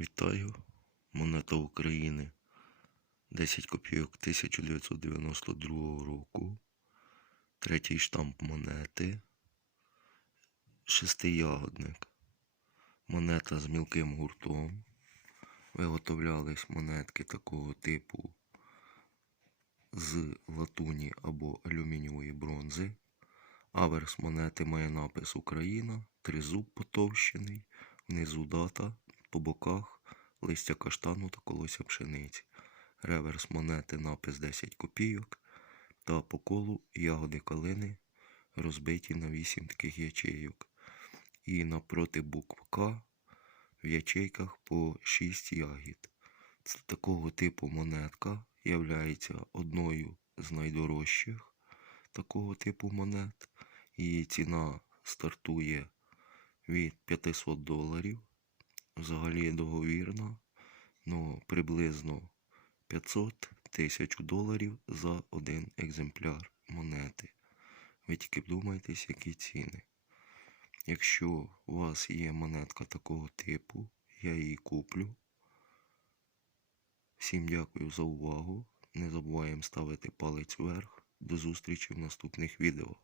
Вітаю. Монета України. 10 копійок 1992 року. Третій штамп монети. Шестиягодник. Монета з мілким гуртом. Виготовлялись монетки такого типу з латуні або алюмінієвої бронзи. Аверс монети має напис Україна, тризуб потовщений, внизу дата, по боках листя каштану та колося пшениці. Реверс монети напис 10 копійок та по колу ягоди калини розбиті на 8 таких ячейок. І напроти букв К в ячейках по 6 ягід. Такого типу монетка являється одною з найдорожчих такого типу монет. Її ціна стартує від 500 доларів. Взагалі договірна, ну приблизно 500 тисяч доларів за один екземпляр монети. Ви тільки вдумайтесь, які ціни. Якщо у вас є монетка такого типу, я її куплю. Всім дякую за увагу. Не забуваємо ставити палець вверх. До зустрічі в наступних відео.